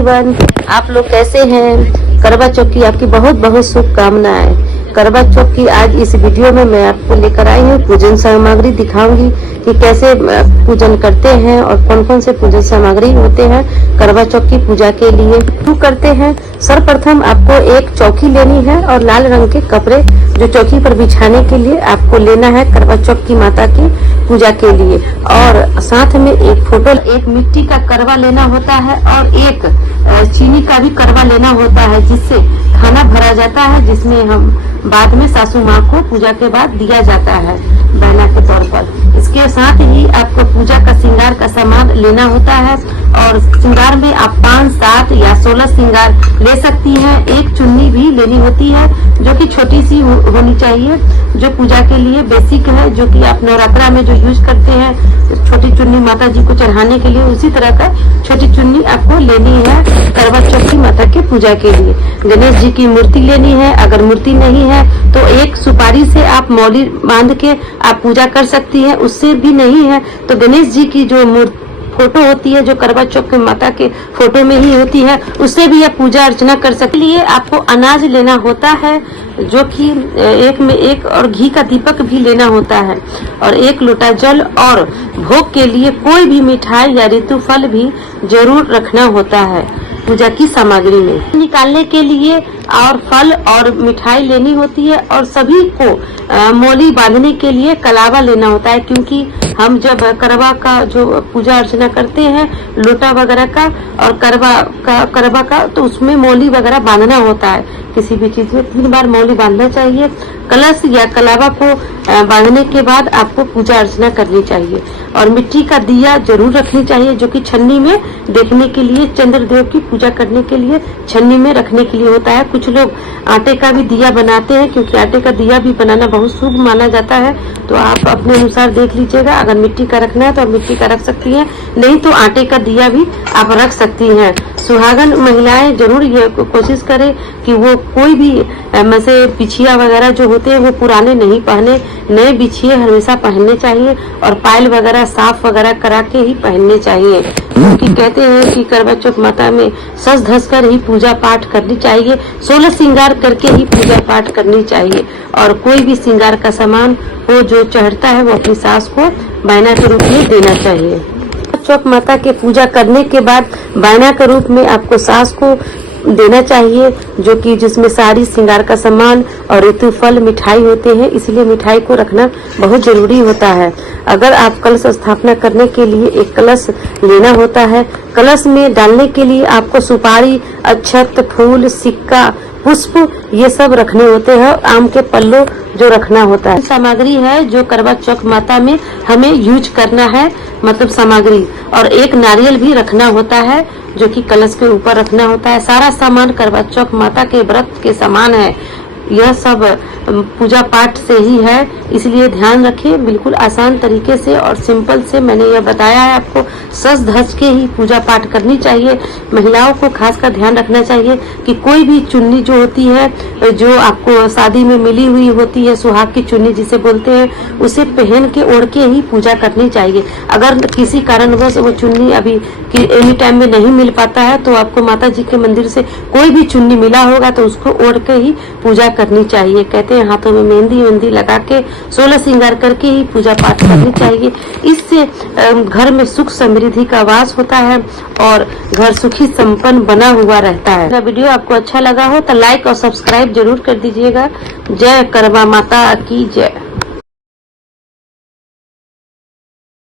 Everyone, आप लोग कैसे हैं। करवा चौथ की आपकी बहुत बहुत शुभकामनाएं। करवा चौथ की आज इस वीडियो में मैं आपको लेकर आई हूँ पूजन सामग्री दिखाऊंगी कि कैसे पूजन करते हैं और कौन कौन से पूजन सामग्री होते हैं करवा चौथ की पूजा के लिए। शुरू करते हैं। सर्वप्रथम आपको एक चौकी लेनी है और लाल रंग के कपड़े जो चौकी पर बिछाने के लिए आपको लेना है करवा चौथ की माता की पूजा के लिए। और साथ में एक फोटो, एक मिट्टी का करवा लेना होता है और एक चीनी का भी करवा लेना होता है, जिससे खाना भरा जाता है, जिसमें हम बाद में सासू माँ को पूजा के बाद दिया जाता है बहना के तौर पर। इसके साथ ही आपको पूजा का श्रृंगार का सामान लेना होता है और श्रृंगार में आप 5, 7 या 16 श्रृंगार ले सकती हैं। एक चुन्नी भी लेनी होती है जो कि छोटी सी होनी चाहिए, जो पूजा के लिए बेसिक है, जो कि आप नवरात्रा में जो यूज करते हैं छोटी चुन्नी माता जी को चढ़ाने के लिए, उसी तरह का छोटी चुन्नी आपको लेनी है करवा चौथ की माता की पूजा के लिए। गणेश जी की मूर्ति लेनी है। अगर मूर्ति नहीं है तो एक सुपारी से आप मौली बांध के आप पूजा कर सकती हैं। उससे भी नहीं है तो गणेश जी की जो फोटो होती है, जो करवा चौथ के माता के फोटो में ही होती है, उससे भी आप पूजा अर्चना कर सकते हैं। आपको अनाज लेना होता है, जो कि एक में एक, और घी का दीपक भी लेना होता है और एक लोटा जल, और भोग के लिए कोई भी मिठाई या ऋतु फल भी जरूर रखना होता है पूजा की सामग्री में। निकालने के लिए और फल और मिठाई लेनी होती है और सभी को मौली बांधने के लिए कलावा लेना होता है, क्योंकि हम जब करवा का जो पूजा अर्चना करते हैं लोटा वगैरह का और करवा का तो उसमें मौली वगैरह बांधना होता है। किसी भी चीज में 3 बार मौली बांधना चाहिए। कलश या कलावा को बांधने के बाद आपको पूजा अर्चना करनी चाहिए और मिट्टी का दिया जरूर रखनी चाहिए, जो कि छन्नी में देखने के लिए, चंद्रदेव की पूजा करने के लिए छन्नी में रखने के लिए होता है। कुछ लोग आटे का भी दिया बनाते हैं, क्योंकि आटे का दिया भी बनाना बहुत शुभ माना जाता है। तो आप अपने अनुसार देख लीजिएगा, अगर मिट्टी का रखना है तो आप मिट्टी का रख सकती हैं, नहीं तो आटे का दिया भी आप रख सकती हैं। सुहागन महिलाएं जरूर ये कोशिश करें कि वो कोई भी ऐसे बिछिया वगैरह जो होते हैं वो पुराने नहीं पहने, नए बिछिए हमेशा पहनने चाहिए और पायल वगैरह साफ वगैरह करा के ही पहनने चाहिए, क्योंकि कहते हैं कि करवा चौथ माता में सज धस कर ही पूजा पाठ करनी चाहिए, 16 श्रृंगार करके ही पूजा पाठ करनी चाहिए और कोई भी श्रृंगार का सामान वो जो चढ़ता है वो अपनी सास को बहना के रूप में देना चाहिए। चौथ माता के पूजा करने के बाद बहना के रूप में आपको सास को देना चाहिए, जो कि जिसमें सारी श्रृंगार का सामान और ऋतु फल मिठाई होते हैं, इसलिए मिठाई को रखना बहुत जरूरी होता है। अगर आप कलश स्थापना करने के लिए एक कलश लेना होता है, कलश में डालने के लिए आपको सुपारी, अक्षत, फूल, सिक्का, पुष्प ये सब रखने होते हैं। आम के पल्लो जो रखना होता है सामग्री है जो करवा चौथ माता में हमें यूज करना है, मतलब सामग्री। और एक नारियल भी रखना होता है जो कि कलश के ऊपर रखना होता है। सारा सामान करवा चौथ माता के व्रत के समान है। यह सब पूजा पाठ से ही है, इसलिए ध्यान रखिए। बिल्कुल आसान तरीके से और सिंपल से मैंने यह बताया है। आपको सज धज के ही पूजा पाठ करनी चाहिए। महिलाओं को खास कर ध्यान रखना चाहिए कि कोई भी चुन्नी जो होती है, जो आपको शादी में मिली हुई होती है, सुहाग की चुन्नी जिसे बोलते हैं, उसे पहन के ओढ़ के ही पूजा करनी चाहिए। अगर किसी कारणवश वो चुन्नी अभी एनी टाइम में नहीं मिल पाता है तो आपको माता जी के मंदिर से कोई भी चुन्नी मिला होगा तो उसको ओढ़ के ही पूजा करनी चाहिए। कहते हैं हाथों में मेहंदी लगा के 16 श्रृंगार करके ही पूजा पाठ करनी चाहिए। इससे घर में सुख समृद्धि का वास होता है और घर सुखी संपन्न बना हुआ रहता है। मेरा वीडियो आपको अच्छा लगा हो तो लाइक और सब्सक्राइब जरूर कर दीजिएगा। जय करवा माता की जय।